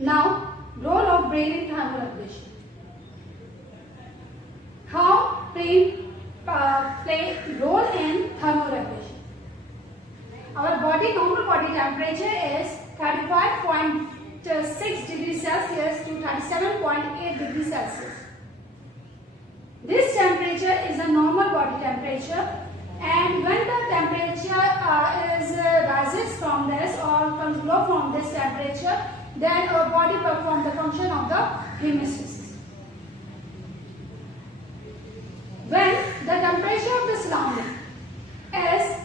Now, role of brain in thermoregulation. How brain play role in thermoregulation? Our normal body temperature is 35.6 degrees Celsius to 37.8 degrees Celsius. This temperature is a normal body temperature, and when the temperature rises from this or comes low from this temperature, then our body performs the function of the hemostasis. When the temperature of the surrounding is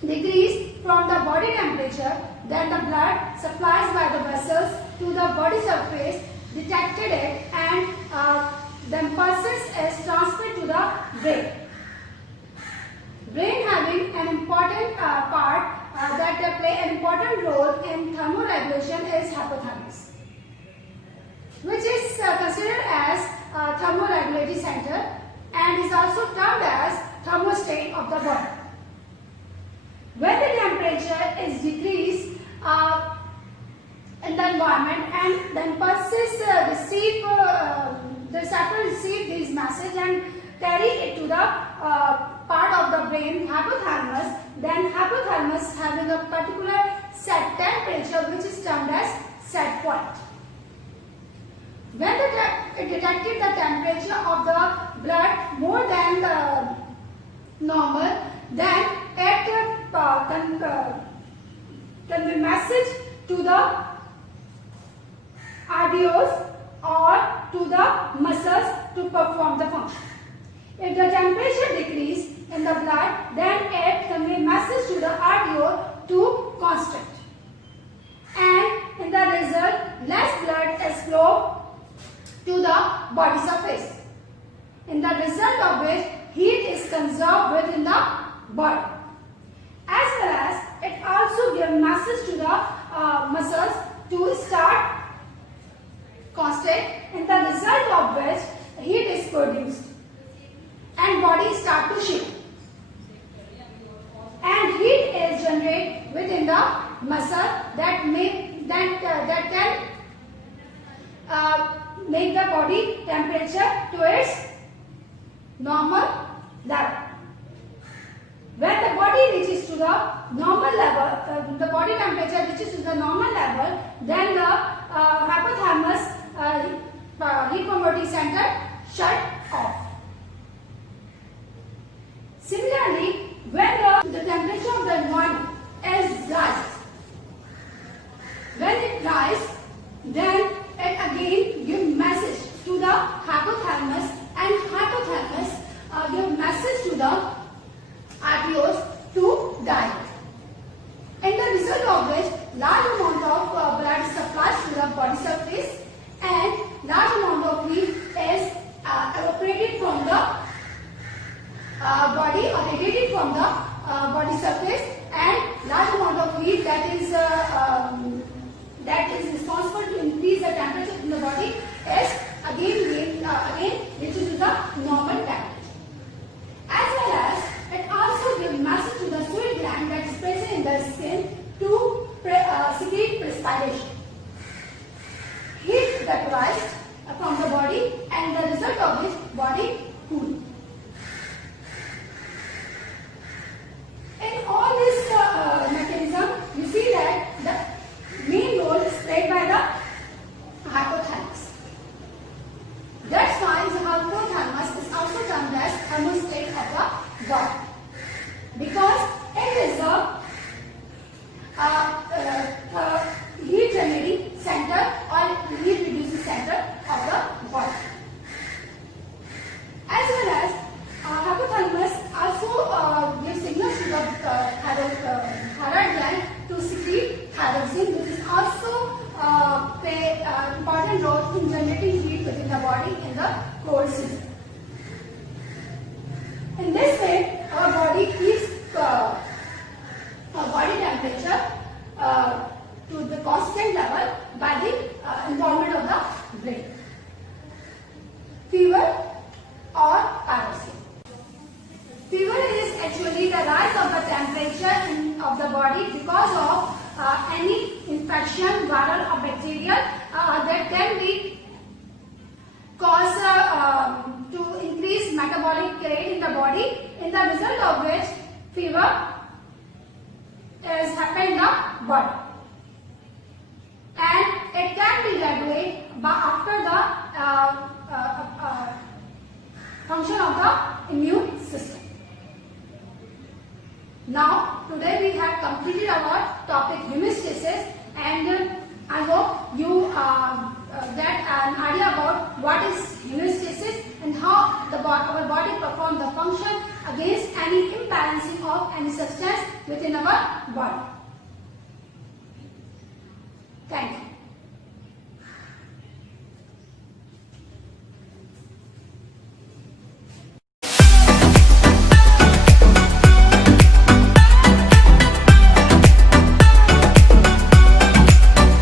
decreased from the body temperature, then the blood supplies by the vessels to the body surface detected it, and the impulses is transferred to the brain. Brain having an important part that play an important role in thermoregulation is hypothalamus, which is considered as thermoregulatory center and is also termed as thermostat of the body. When the temperature is decreased in the environment and the impulses the receptor receive these messages and carry it to the part of the brain, hypothalamus, then hypothalamus having a particular set temperature which is termed as set point. When it detected the temperature of the blood more than the normal, then it convey message to the arterioles or to the muscles to perform the function. If the temperature decrease in the blood, then it convey message to the arteriole to constrict, and in the result, less blood is flow to the body surface, in the result of which heat is conserved within the body, as well as it also gives message to the muscles to start constrict, in the result of which heat is produced and body start to shake, and heat is generated within the muscle that can make the body temperature to its normal level. When the body reaches to the normal level, the body temperature reaches to the normal level, then the hypothalamus heat converting center shut off. Similarly, when the temperature of the environment is rise, when it rises, then it again gives message to the hypothalamus, and hypothalamus gives message to the arterioles to dilate, in the result of which large amount of blood is supplied to the body surface and large amount of heat is evaporated from the body or radiated from the body surface, and large amount of heat that is responsible to increase the temperature in the body is again reaches to the normal temperature. As well as it also gives message to the sweat gland that is present in the skin to secrete perspiration. Heat vaporized from the body, and the result of which body cool. In all this mechanism, you see that the main role is played by the hypothalamus. That's why the hypothalamus is also termed as thermostat of the body, because it is the heat generating center or heat reducing center of the body. As well as hypothalamus also gives signals to the thyroid gland to secrete thyroxine, which is also play an important role in generating heat within the body in the cold season. In this way, our body keeps our body temperature to the constant level by the involvement of the brain. Fever or pyrexia. Fever is actually the rise of the temperature of the body because of any infection infection, viral or bacterial, that can be cause to increase metabolic rate in the body, in the result of which fever is happening in the body, and it can be regulate after the function of the immune system. Now today we have completed our topic hemostasis, and I hope you get an idea about what is hemostasis and how our body performs the function against any imbalancing of any substance within our body.